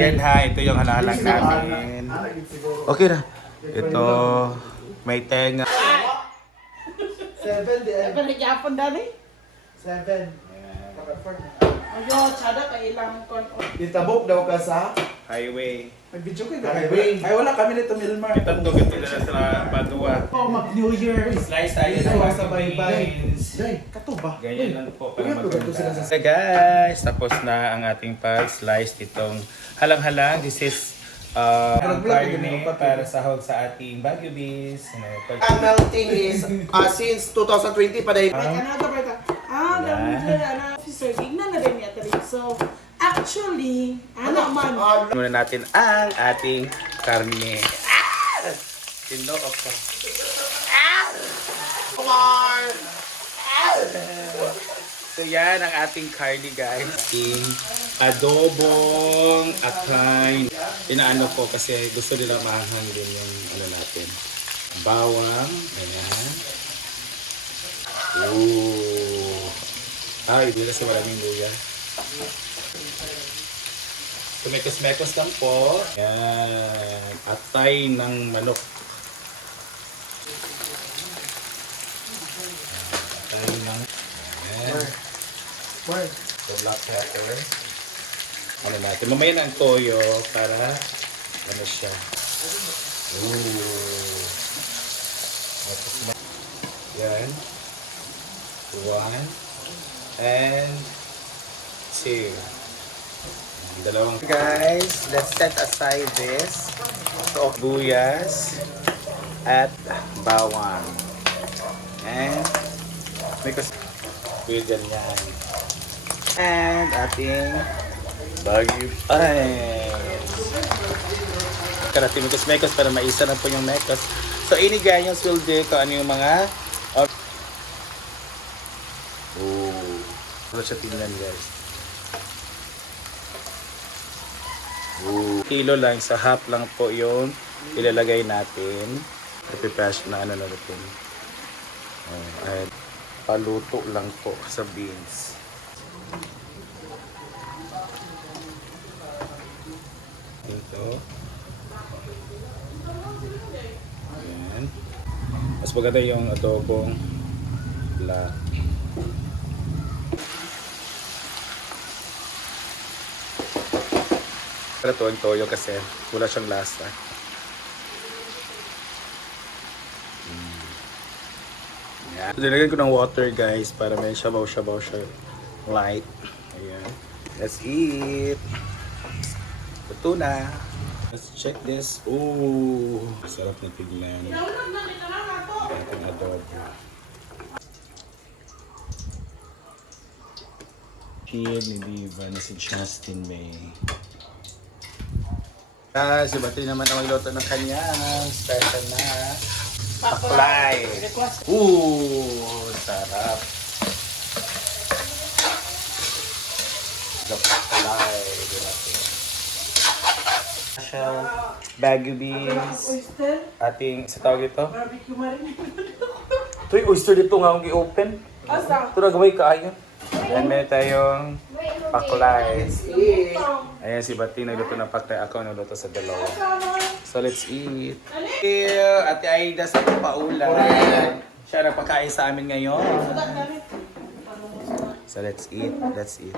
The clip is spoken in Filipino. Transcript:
Yan ha, ito yung halalang namin. Okay na. Ito, may tenga. 7 di ay. Pannagyapon dali. 7. Ayo, tsada kay ilang kon. Ditabok daw ka sa Highway. may video kayo highway. Ay wala kami nito Milmar. Ito to, ganito na sa Padua. Oh, mag New Year. Slice tayo Ito, ng sa bye-bye. beans. Day, kato ba? Ganyan lang po para Uy, ito sila maganda. sa- So guys, tapos na ang ating pag-slice itong halang-halang. This is ang karne para sahog sa ating Baguio Bees. Ang melting is since 2020 pa dahil. Like another brother. Dami dyan, officer. Tignan na rin niya tali. So, actually, man. Muna natin ang ating karne. Tino ako. So yan ang ating karne guys. Ating adobong akay. Inaano ko kasi gusto nila maanghang din yung ano natin. Bawang. Ayan. Ooh. Ay, hindi kasi maraming luya. Tumekos-mekos lang po. Ayan. Atay ng manok. Atay ng... Ayan. So, black pepper. Ano natin? Mamaya na ang toyo para ano siya. Ooh. Yan. 1 and 2. Dalawang. Guys, let's set aside this. So, buyas at bawang. And may kuya dyan yan. And ating Baguio Beans. Karating mekos-mekos para maisa na po yung mekos. So, ini guys will do kung ano yung mga ano siya tingnan guys. Kilo lang, sa half lang po yung ilalagay natin. Ipipash na ano na ito. Ay, paluto lang po sa beans. Ito. Ayan. Mas maganda yung adobong black. Para to ang toyo kasi wala siyang lasa. Yeah. So, dinagyan ko ng water guys para may shabaw-shabaw siya light. Ayan. Let's eat. Ito na. Let's check this. Ooh, sarap na tignan. Ating adobo. Kid ni Diva na si Justin May. Si Batri naman ang magluto ng kanyang special na paklay. Ooh, sarap. The paklay. Special Baguio Beans. Ating, sa tawag ito? Barbecue marin. Ito yung oyster dito nga akong i-open. Asa? Ito na gaway kaayon. Ayan, meron tayong paklay. Ayan, si Bati nagluto ng paklay. Ako nagluto sa dalawa. So, let's eat. Ate Aida sa paulan. Siya nagpakain sa amin ngayon. So, let's eat. Let's eat.